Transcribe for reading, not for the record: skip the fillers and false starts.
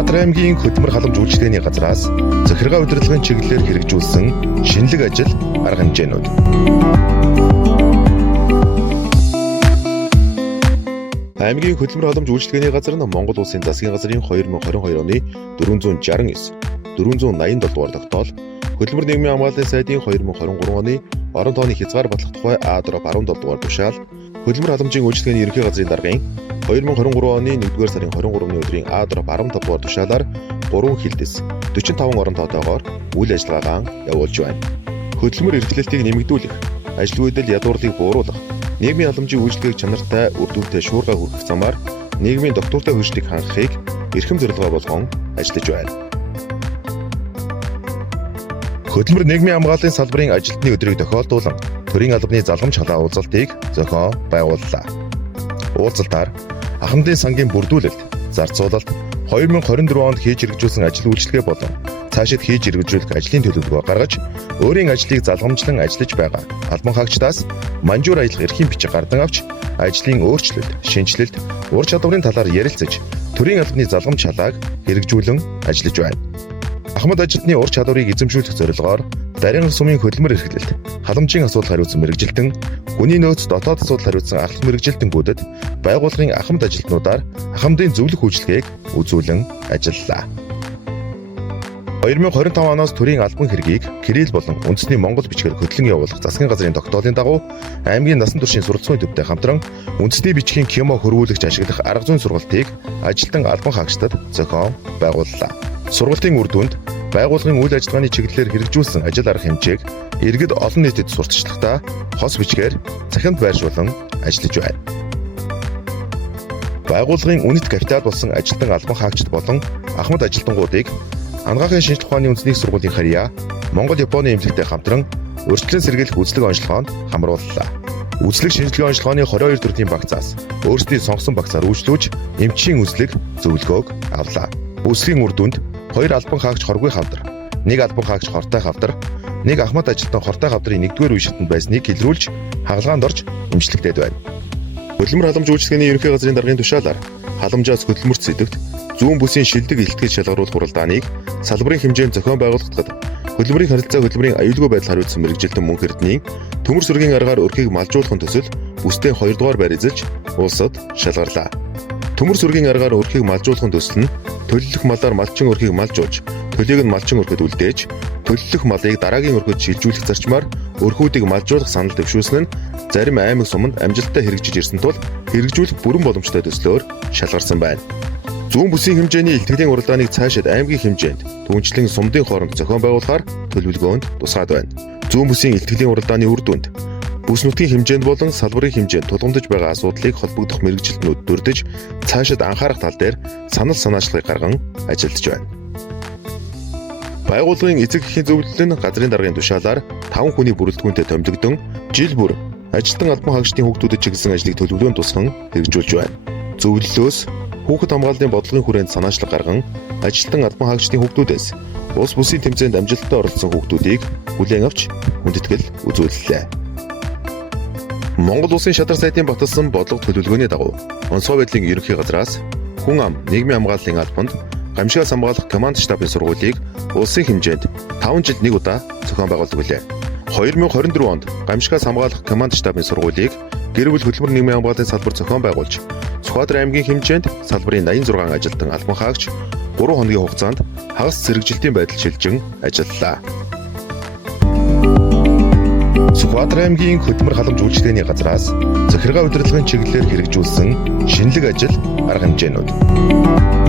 Сүхбаатар аймгийн хөдөлмөр халамж үйлчилгээний газраас захиргаа удирдлагын чиглэлээр хэрэгжүүлсэн шинэлэг ажил арга хэмжээнүүд. Аймгийн хөдөлмөр халамж үйлчилгээний газар нь Монгол Улсын засгийн газрын 2022 оны 469, 487 дугаар тогтоол, хөдөлмөр нийгмийн хамгааллын сайдын 2023 оны орон тооны хязгаар батлах тухай А-дроб 17 дугаар тушаал, хөдөлмөр халамжийн үйлчилгээний ерөнхий газрын даргын 2023 оны 1-р сарын 23-ны өдрийн А-дроб 15 дугаар тушаалаар 3 хилдэс 45 орон тоотойгоор үйл ажиллагаагаа явуулж байна. Хөдөлмөр эрхлэлтийг нэмэгдүүлэх, ажил үйлдэл ядуурлыг бууруулах, нийгмийн халамжийн үйлчлэгийг чанартай үр дүнтэй шуурга хүргэх замаар нийгмийн доктортой хөгжлийг хангахыг эрхэм зорилгоо болгон ажиллаж байна. Хөдөлмөр нийгмийн хамгааллын салбарын ажилтны өдрийг тохиолдуулан төрийн албаны залгамж халаан уулзалтыг зохион байгууллаа. Уулзалтаар ахмадын сангийн бүрдүүлэлт, зарцуулалт, 2024 онд хийж хэрэгжүүлсэн ажил үйлчлэгээ болон цаашид хийж хэрэгжүүлэх ажлын төлөвлөгөө гаргаж, өөрийн ажлыг залгамжлан ажиллаж байгаа албан хаагчдаас манжуур аялах эрхийн бичиг гардан авч, ажлын өөрчлөлт, шинжилэлт, ур чадварын талаар ярилцаж, төрийн албаны залгамж халааг хэрэгжүүлэн ажиллаж байна. Ахмад ажилтны ур чадварыг эзэмшүүлэх зорилгоор дарин сумын хөдөлмөр эрхлэлт, халамжийн асуудал хариуцсан мэрэгжилтэн, хүний нөөц дотоод асуудал хариуцсан ахлах мэрэгжилтэнгүүдэд байгууллагын ахмад ажилтнуудаар ахмадын зөвлөх үйлчилгээг үзүүлэн ажиллалаа. 2025 оноос төрийн албан хэргийг Кирилл болон үндэсний монгол бичгээр хөтлөн явуулах засгийн газрын тогтоолын дагуу аймгийн насан туршийн суралцсан төвтэй хамтран үндэсний бичгийн КИМО хөрвүүлэгч ашиглах арга зүйн сургалтыг ажилтан албан хаагчдад зохион байгууллаа. Сургалтын үр дүнд байгууллагын үйл ажиллагааны чиглэлээр хэрэгжүүлсэн ажил арга хэмжээг иргэд олон нийтэд сурталчлагатаа хос бичгээр захинд байршуулан ажиллаж байна. Байгууллагын үнэт капитал болсон ажилтан албан хаагчид болон ахмад ажилтнуудыг Ангаахын шинжилгээ ухааны үндэсний сургуулийн харьяа Монгол-Японы эмнэлэгтэй хамтран урьдчилан сэргийлэх үзлэг онцлогоонд хамрууллаа. Үзлэг шинжилгээ онцлогооны 22 төрлийн багцаас өөрсдийн сонгосон багцаар үйлчлүүлж эмчийн үзлэг зөвлөгөөг авлаа. Үзлэгийн үр дүнд 2 албан хаагч хоргүй хавдар, 1 албан хаагч хортой хавдар, 1 ахмад ажилтан хортой хавдрын 1-р үе шатнд байсныг илрүүлж хагалгаанд орж эмчлэгдээд байна. Хөдөлмөр халамж үйлчилгээний ерөнхий газрын даргын тушаалаар халамжаас хөдөлмөрт сэдвт зүүн бүсийн шилдэг илтгэж шалгаруулах хуралдааныг салбарын хэмжээнд зохион байгуулагдахад хөдөлмөрийн харилцаа хөдөлмөрийн аюулгүй байдал хариуцсан мэрэгжилтэн мөн эрдэнийн төмөр сүргийн аргаар өрхийг малжуулахын төсөл бүсдээ 2 дугаар байр эзэлж улсад шалгарлаа. Төмөр сүргийн аргаар өрхийг малжуулахын төсөл нь төлөлөх малаар малчин өрхийг малжуулж, төлийг нь малчин өрхөд үлдээж, төлөлөх малыг дараагийн өрхөд шилжүүлэх зарчмаар өрхүүдийг малжуулах санал дэвшүүлсэн нь зарим аймаг суманд амжилттай хэрэгжиж ирсэн тул хэрэгжүүлэх бүрэн боломжтой төслөөр шалгарсан байна. Зүүн бүсийн хэмжээний илтгэлийн уралдааныг цаашид аймгийн хэмжээнд түнчлэн сумдын хооронд зохион байгуулахаар төлөвлөгөөнд тусгаад байна. Зүүн бүсийн илтгэлийн уралдааны үр дүнд бүс нутгийн хэмжээнд болон салбарын хэмжээнд тулгамдж байгаа асуудлыг холбогдох мэрэгжилтнүүд дурдж цаашид анхаарах тал дээр санал санаачлагыг гарган ажиллаж байна. Байгууллагын эцэг эхийн зөвлөл нь газрын даргын тушаалаар 5 хүний бүрэлдэхүүнтэй томилогдсон жил бүр ажилтан албан хаагчдын хүүхдүүдэд чиглэсэн ажлыг төлөвлөөнд тусган хэрэгжүүлж байна. Зөвлөлөөс хүүхэд хамгааллын бодлогын хүрээнд санаачлаг гарган ажилтан албан хаагчдын хүүхдүүдээс улс бүсийн тэмцээнд амжилттай оролцсон хүүхдүүдийг хүлээн авч хүндэтгэл үзүүллээ. Монгол Улсын шадар сайтын баталсан бодлого төлөвлөгөөний дагуу онцгой байдлын ерөнхий газраас хүн ам нийгмийн хамгааллын албанд гамшигаас хамгаалах команд штабын сургуулийг улсын хэмжээнд 5 жилд 1 удаа зохион байгуулдаг билээ. 2024 онд гамшигаас хамгаалах команд штабын сургуулийг гэр бүл хөдөлмөр нийгмийн хамгааллын салбар зохион байгуулж, Сүхбаатар аймгийн хэмжээнд салбарын 86 ажилтан албан хаагч 3 хоногийн хугацаанд хагас зэрэгжилтийн байдал шилжин ажиллалаа. Сүхбаатар аймгийн хөдөлмөр халамж үйлчилгээний газраас захиргаа удирдлагын чиглэлээр хэрэгжүүлсэн шинэлэг ажил арга хэмжээнүүд.